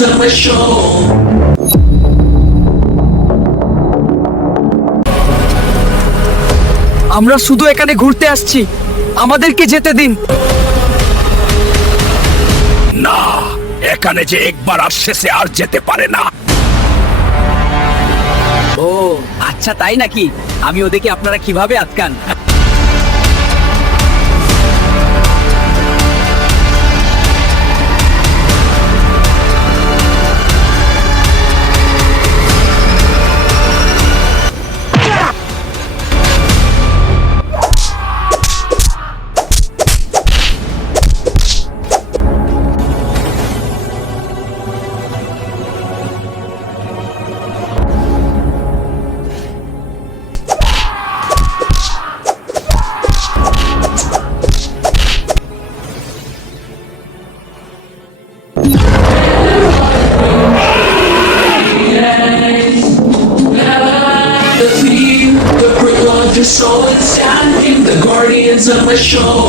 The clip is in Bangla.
guardians of my show. আমরা শুধু এখানে ঘুরতে আসছি, আমাদেরকে যেতে দিন। না, এখানে যে একবার আসছে সে আর যেতে পারে না। ও আচ্ছা, তাই নাকি? আমি ওদেরকে আপনারা কিভাবে আটকান? The theme, the bring on your soul and standing, the guardians of my show.